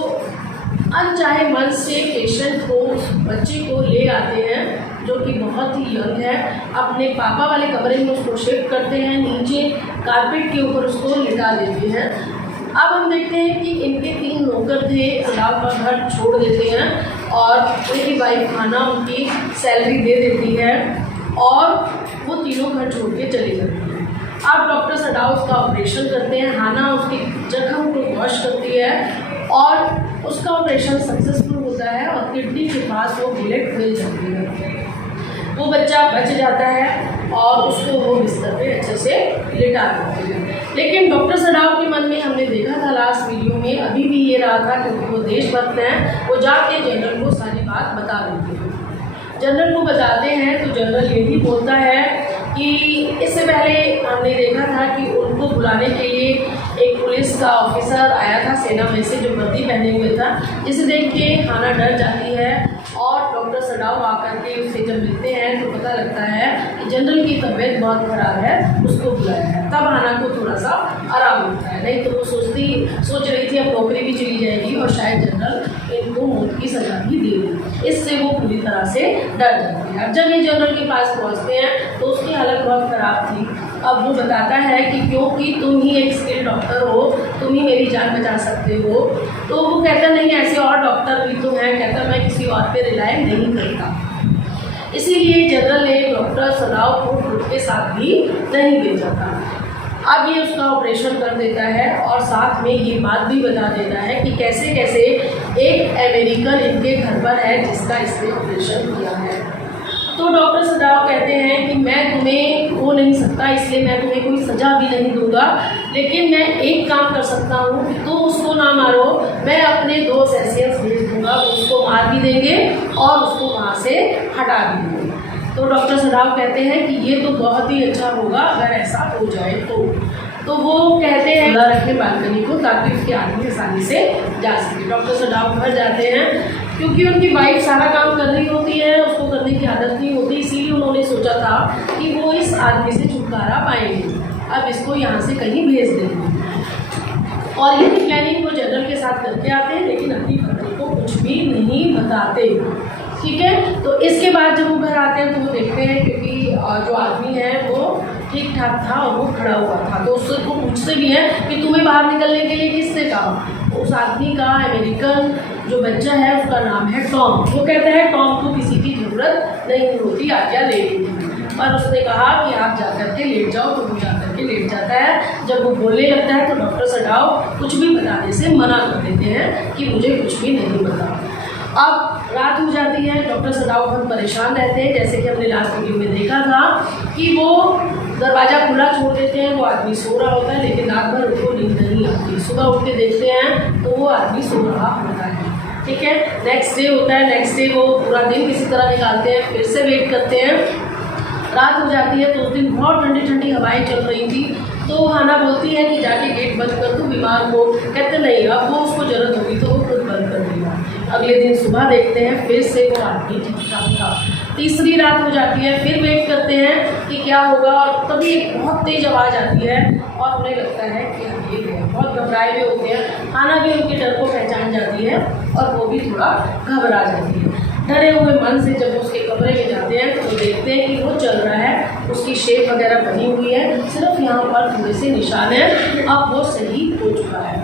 अनचाहे मन से पेशेंट को, बच्चे को ले आते हैं जो कि बहुत ही यंग है, अपने पापा वाले कमरे में उसको शिफ्ट करते हैं, नीचे कारपेट के ऊपर उसको लिटा देते हैं। अब हम देखते हैं कि इनके 3 नौकर थे, सडाऊ का घर छोड़ देते हैं और उनकी वाइफ हाना उनकी सैलरी दे देती है और वो तीनों घर छोड़ के चले जाते हैं। अब डॉक्टर सडाऊ उसका ऑपरेशन करते हैं, हाना उसके जख्म को वॉश करती है और उसका ऑपरेशन सक्सेसफुल होता है और किडनी के पास वो बुलेट मिल जाती है। वो बच्चा बच जाता है और उसको वो बिस्तर पे अच्छे से लिटा देते हैं। लेकिन डॉक्टर सडाऊ के मन में, हमने देखा था लास्ट वीडियो में, अभी भी ये रहा था, क्योंकि वो देशभक्त हैं, वो जाके जनरल को सारी बात बता देते हैं। जनरल को बताते हैं तो जनरल ये भी बोलता है कि इससे पहले हमने देखा था कि उनको बुलाने के लिए एक पुलिस का ऑफिसर आया था सेना में से, जो वर्दी पहने हुए था, जिसे देख के हाना डर जाती है और डॉक्टर सडाऊ आकर के उससे जब मिलते हैं तो पता लगता है कि जनरल की तबीयत बहुत खराब है, उसको बुलाया है। तब हाना को थोड़ा सा आराम मिलता है, नहीं तो वो सोच रही थी अब नौकरी भी चली जाएगी और शायद जनरल इनको मौत की सजा भी दे देगी। इससे वो पूरी तरह से डर जाती है। अब जब ये जनरल के पास पहुँचते हैं तो उसकी हालत बहुत ख़राब थी। अब वो बताता है कि क्योंकि तुम ही एक स्किल्ड डॉक्टर हो, तुम ही मेरी जान बचा सकते हो। तो वो कहता नहीं, ऐसे और डॉक्टर भी तो हैं, कहता मैं किसी और पे रिलाय नहीं करता। इसीलिए जनरल ने डॉक्टर सडाऊ को खुद के साथ भी नहीं भेजा था। अब ये उसका ऑपरेशन कर देता है और साथ में ये बात भी बता देता है कि कैसे कैसे एक अमेरिकन इनके घर पर है जिसका इसने ऑपरेशन किया है। तो डॉक्टर सदाव कहते हैं कि मैं तुम्हें खो नहीं सकता, इसलिए मैं तुम्हें कोई सज़ा भी नहीं दूंगा, लेकिन मैं एक काम कर सकता हूँ कि तुम उसको ना मारो, मैं अपने 2 असैसिन्स भेज दूंगा, वो उसको मार भी देंगे और उसको वहाँ से हटा भी देंगे। तो डॉक्टर सदाव कहते हैं कि ये तो बहुत ही अच्छा होगा अगर ऐसा हो जाए तो वो कहते हैं खुला रखें बालकनी को ताकि उसके आदमी आसानी से जा सके। डॉक्टर सदाव घर जाते हैं, क्योंकि उनकी वाइफ सारा काम कर रही होती है, उसको करने की आदत नहीं होती, इसीलिए उन्होंने सोचा था कि वो इस आदमी से छुटकारा पाएंगे, अब इसको यहाँ से कहीं भेज देंगे। और ये प्लानिंग वो जनरल के साथ करके आते हैं, लेकिन अपनी पत्नी को कुछ भी नहीं बताते। ठीक है, तो इसके बाद जब वो घर आते हैं तो वो देखते हैं, क्योंकि जो आदमी है वो ठीक ठाक था और वो खड़ा हुआ था, तो उससे वो पूछते भी हैं कि तुम्हें बाहर निकलने के लिए किसने कहा। उस आदमी का अमेरिकन जो बच्चा है उसका नाम है टॉम। वो कहता है टॉम को किसी की ज़रूरत नहीं होती आज्ञा लेने की, और उसने कहा कि आप जाकर के लेट जाओ, तो वो जाकर के लेट जाता है। जब वो बोलने लगता है तो डॉक्टर सदाव कुछ भी बताने से मना कर देते हैं कि मुझे कुछ भी नहीं पता। अब रात हो जाती है, डॉक्टर सदाव बहुत परेशान रहते हैं, जैसे कि हमने लास्ट वीडियो में देखा था कि वो दरवाज़ा खुला छोड़ देते हैं, वो आदमी सो रहा होता है, लेकिन रात भर उनको नींद नहीं आती। सुबह उठ के देखते हैं तो वो आदमी सो रहा होता है। ठीक है, नेक्स्ट डे होता है, नेक्स्ट डे वो पूरा दिन किसी तरह निकालते हैं, फिर से वेट करते हैं। रात हो जाती है, तो उस दिन बहुत ठंडी ठंडी हवाएं चल रही थी, तो हाना बोलती है कि जाके गेट बंद कर दूँ बीमार को। कहते नहीं, अब वो उसको ज़रूरत होगी तो वो खुद बंद कर देगा। अगले दिन सुबह देखते हैं, फिर से वो आदमी ठीक ठाक था। तीसरी रात हो जाती है, फिर वेट करते हैं कि क्या होगा, और तभी एक बहुत तेज़ आवाज़ आती है और उन्हें लगता है कि ये गया। बहुत घबराए हुए होते हैं, हाना भी उनके डर को पहचान जाती है और वो भी थोड़ा घबरा जाती है। डरे हुए मन से जब उसके कमरे में जाते हैं तो वो देखते हैं कि वो चल रहा है, उसकी शेप वगैरह बनी हुई है, सिर्फ यहाँ पर थोड़े से निशान हैं, अब वो सही हो चुका है।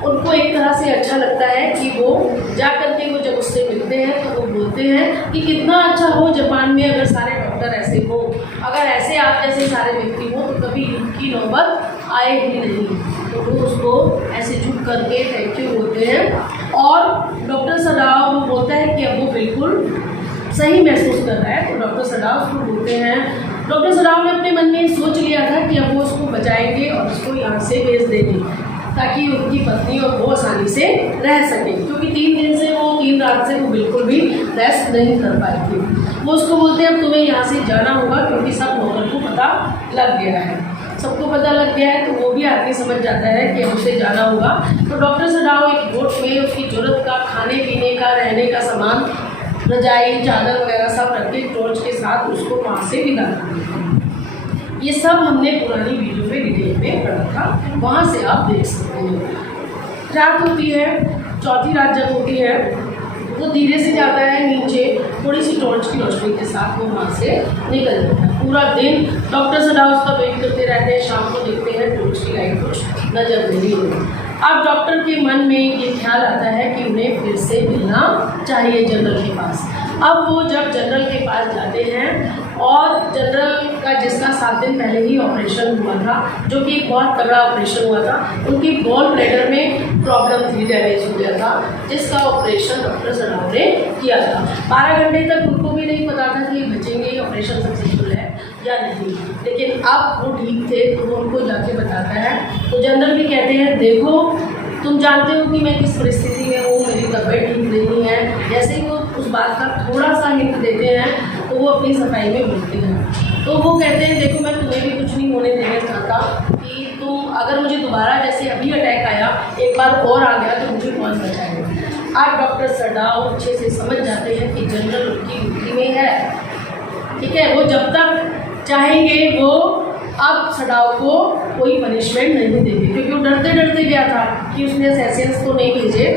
उनको एक तरह से अच्छा लगता है कि वो जा करके वो जब उससे मिलते हैं तो वो बोलते हैं कि कितना अच्छा हो जापान में अगर सारे डॉक्टर ऐसे हो, अगर ऐसे आप जैसे सारे व्यक्ति हो तो कभी युद्ध की नौबत आए ही नहीं। तो वो उसको ऐसे झुक करके थैंक यू बोलते हैं, और डॉक्टर सदाव वो बोलता है कि अब वो बिल्कुल सही महसूस कर रहा है। तो डॉक्टर सदाव उसको बोलते हैं, डॉक्टर सदाव ने अपने मन में सोच लिया था कि अब वो उसको बचाएंगे और उसको यहाँ से भेज देंगे ताकि उनकी पत्नी और वो आसानी से रह सके, क्योंकि 3 रात से वो बिल्कुल भी रेस्ट नहीं कर पाई थी। वो उसको बोलते हैं अब तुम्हें यहाँ से जाना होगा, क्योंकि सब नौकर को पता लग गया है, सबको पता लग गया है, तो वो भी आदमी समझ जाता है कि उसे जाना होगा। तो डॉक्टर सदाव एक बोट में उसकी जरूरत का खाने पीने का रहने का सामान, रजाई चादर वगैरह सब रख के टॉर्च के साथ उसको वहाँ से विदा कर देते हैं। ये सब हमने पुरानी वीडियो में डिटेल में पढ़ा था, वहाँ से आप देख सकते हैं। रात होती है, चौथी रात जब होती है वो धीरे से जाता है नीचे, थोड़ी सी टॉर्च की रोशनी के साथ वो वहाँ से निकल जाता है। पूरा दिन डॉक्टर सदाव उसका वेट करते रहते हैं, शाम को देखते हैं टॉर्च की लाइट कुछ नजर नहीं होती। अब डॉक्टर के मन में ये ख्याल आता है कि उन्हें फिर से मिलना चाहिए जनरल के पास। अब वो जब जनरल के पास जाते हैं, और जनरल का जिसका 7 दिन पहले ही ऑपरेशन हुआ था, जो कि एक बहुत तगड़ा ऑपरेशन हुआ था, उनकी गॉल ब्लैडर में प्रॉब्लम थी, डैमेज हो गया था, जिसका ऑपरेशन डॉक्टर सदाव ने किया था। 12 घंटे तक उनको भी नहीं पता था कि बचेंगे, ऑपरेशन सक्सेसफुल है या नहीं, लेकिन अब वो ठीक थे तो वो उनको जाके बताता है। तो जनरल भी कहते हैं देखो तुम जानते हो कि मैं किस परिस्थिति में हूँ, मेरी तबीयत ठीक नहीं है। जैसे ही वो उस बात का थोड़ा सा हिंट देते हैं तो वो अपनी सफाई में बोलते हैं। तो वो कहते हैं देखो मैं तुम्हें भी कुछ नहीं होने देना चाहता, कि तुम अगर मुझे दोबारा जैसे अभी अटैक आया एक बार और आ गया तो मुझे कौन बचाएगा। आज डॉक्टर सदाव अच्छे से समझ जाते हैं कि जनरल उनकी ड्यूटी में है, ठीक है, वो जब तक चाहेंगे वो अब सदाव को कोई पनिशमेंट नहीं देंगे, क्योंकि वो डरते डरते गया था कि उसने असैसिन्स तो नहीं भेजे,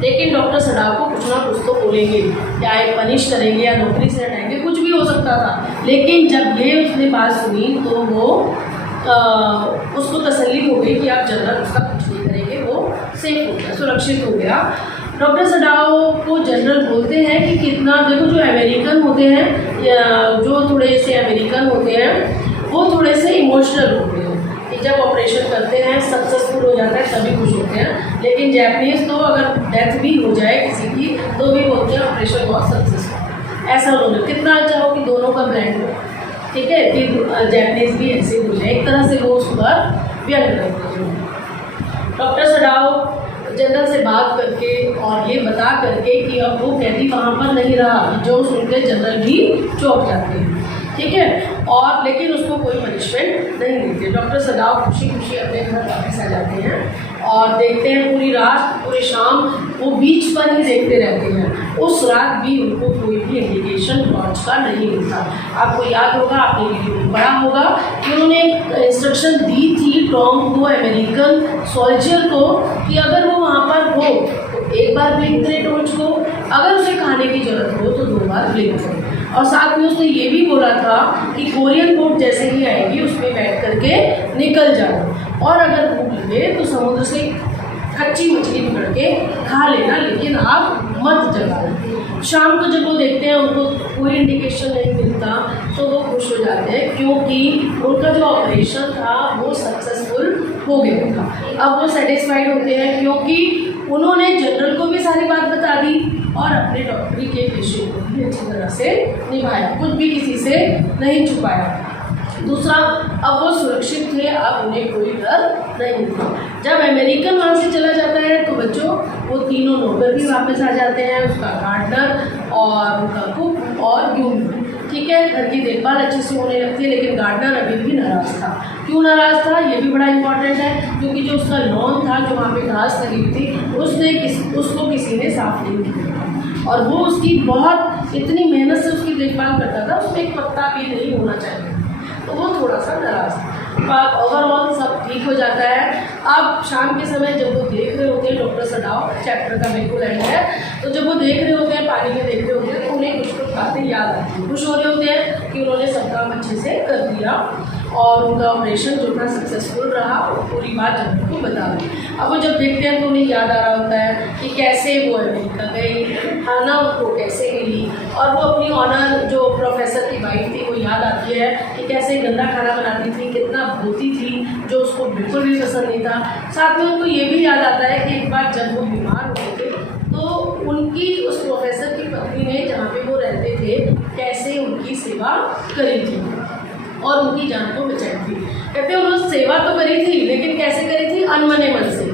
लेकिन डॉक्टर सदाव को कुछ ना कुछ तो बोलेंगे, या एक पनिश करेंगे या नौकरी से हटाएंगे, कुछ भी हो सकता था। लेकिन जब ये उसने बात सुनी तो वो उसको तसल्ली हो गई कि आप जनरल उसका कुछ नहीं करेंगे, वो सेफ हो गया, सुरक्षित हो गया। डॉक्टर सदाव को जनरल बोलते हैं कि कितना देखो जो अमेरिकन होते हैं, जो थोड़े से अमेरिकन होते हैं वो थोड़े से इमोशनल होते हैं कि जब ऑपरेशन करते हैं सक्सेसफुल हो जाता है तभी खुश होते हैं, लेकिन जैपनीज तो अगर डेथ भी हो जाए किसी की तो भी बोलते हैं ऑपरेशन बहुत सक्सेसफुल। ऐसा उन्होंने कितना अच्छा हो कि दोनों का ब्लेंड हो, ठीक है। फिर जैपनीज भी ऐसे हो जाए, एक तरह से वो उस पर व्यक्त करते हैं। डॉक्टर सडाव जनरल से बात करके और ये बता करके कि अब वो कैदी वहाँ पर नहीं रहा, जो सुनकर जनरल भी चौंक जाते हैं, ठीक है। और लेकिन उसको कोई पनिशमेंट नहीं देते। डॉक्टर सडाव खुशी खुशी अपने घर वापस आ जाते हैं और देखते हैं पूरी रात पूरी शाम वो बीच पर ही देखते रहते हैं। उस रात भी उनको कोई भी इंडिकेशन टॉर्च का नहीं मिलता। आपको याद होगा, आपने वीडियो में पढ़ा होगा कि उन्होंने इंस्ट्रक्शन दी थी टॉम को, अमेरिकन सोल्जर को, कि अगर वो वहाँ पर हो तो एक बार ब्लिंक करे टॉर्च को, अगर उसे खाने की जरूरत हो तो 2 बार ब्लिंक करे। और साथ में उसने ये भी बोला था कि कोरियन बोट जैसे ही आएगी उसमें बैठ करके निकल जाओ, और अगर भूख लगे तो समुद्र से कच्ची मछली पकड़ के खा लेना, लेकिन आप मत जगाओ। शाम को जब वो देखते हैं उनको कोई इंडिकेशन नहीं मिलता तो वो खुश हो जाते हैं, क्योंकि उनका जो ऑपरेशन था वो सक्सेसफुल हो गया था। अब वो सेटिस्फाइड होते हैं क्योंकि उन्होंने जनरल को भी सारी बात बता दी और अपने डॉक्टरी के पेशे को भी अच्छी तरह से निभाया, कुछ भी किसी से नहीं छुपाया। दूसरा, अब वो सुरक्षित थे, अब उन्हें कोई डर नहीं था। जब अमेरिकन वहाँ से चला जाता है तो बच्चों वो तीनों नौकर भी वापस आ जाते हैं, उसका गार्डनर और उनका कुक और ह्यूम, ठीक है। घर की देखभाल अच्छे से होने लगती है, लेकिन गार्डनर अभी भी नाराज़ था। क्यों नाराज़ था ये भी बड़ा इंपॉर्टेंट है, क्योंकि जो उसका लॉन था, जो वहाँ पे घास लगी थी, उसको किसी ने साफ नहीं किया, और वो उसकी बहुत इतनी मेहनत से उसकी देखभाल करता था, उसमें एक पत्ता भी नहीं होना चाहिए, तो वो थोड़ा सा नाराज़ था। ओवरऑल सब ठीक हो जाता है। अब शाम के समय जब वो देख रहे होते हैं, डॉक्टर सडाव चैप्टर का बिल्कुल एंड है, तो जब वो देख रहे होते हैं, पानी में देख रहे होते हैं, तो उन्हें कुछ बातें याद आती हैं। खुश हो रहे होते हैं कि उन्होंने सब काम अच्छे से कर दिया और उनका ऑपरेशन जो था सक्सेसफुल रहा, और पूरी बात जनरल को बता दी। अब वो जब देखते हैं तो उन्हें याद आ रहा होता है कि कैसे वो अमेरिका गई, खाना उनको कैसे मिली, और वो अपनी ऑनर जो प्रोफेसर की वाइफ थी वो याद आती है कि कैसे गंदा खाना बनाती थी, कितना बोलती थी, जो उसको बिल्कुल भी पसंद नहीं था। साथ में उनको ये भी याद आता है कि एक बार जब वो बीमार हुए थे तो उनकी उस प्रोफेसर की पत्नी ने, जहाँ पे वो रहते थे, कैसे उनकी सेवा करी थी और उनकी जान को बचाई थी। कहते हैं उन्होंने सेवा तो करी थी, लेकिन कैसे करी थी? अनमने मन से,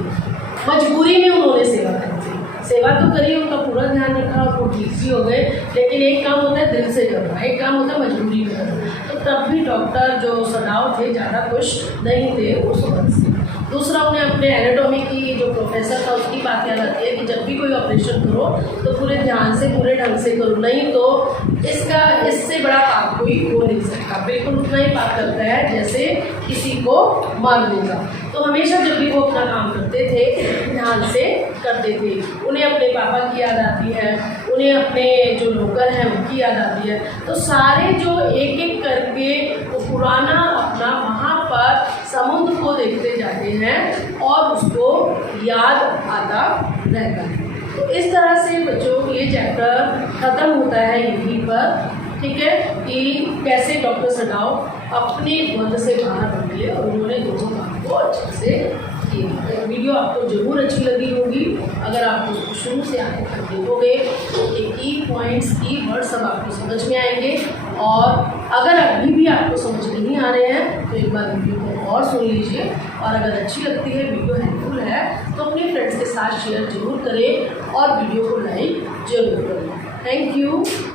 मजबूरी में उन्होंने सेवा करी थी। सेवा तो करी, उनका पूरा ध्यान रखा, वो ठीक भी हो गए, लेकिन एक काम होता है दिल से करना, एक काम होता है मजबूरी में करना। तो तब भी डॉक्टर जो सडाव थे ज़्यादा खुश नहीं थे उस वक्त से। दूसरा, उन्हें अपने एनाटॉमी की जो प्रोफेसर था उसकी बात याद आती है कि जब भी कोई ऑपरेशन करो तो पूरे ध्यान से, पूरे ढंग से करो, नहीं तो इससे बड़ा पाप कोई हो नहीं सकता। बिल्कुल उतना ही पाप करता है जैसे किसी को मार देगा। तो हमेशा जब भी वो अपना काम करते थे ध्यान से करते थे। उन्हें अपने पापा की याद आती है, उन्हें अपने जो नौकर हैं उनकी याद आती है। तो सारे जो एक एक करके वो पुराना अपना वहाँ पर समुद्र को देखते जाते हैं और उसको याद आता रहता है। तो इस तरह से बच्चों ये चैप्टर ख़त्म होता है यहीं पर, ठीक है, कि कैसे डॉक्टर सडाव अपने द्वंद से बाहर निकले और उन्होंने दोनों काम को अच्छे से किया। वीडियो आपको ज़रूर अच्छी लगी होगी अगर आप उसको शुरू से आगे तक देखोगे तो की पॉइंट्स, की वर्ड सब आपको समझ में आएंगे। और अगर अभी भी आपको समझ नहीं आ रहे हैं तो एक बार वीडियो को और सुन लीजिए, और अगर अच्छी लगती है, वीडियो हेल्पफुल है, तो अपने फ्रेंड्स के साथ शेयर जरूर करें और वीडियो को लाइक जरूर करें। Thank you.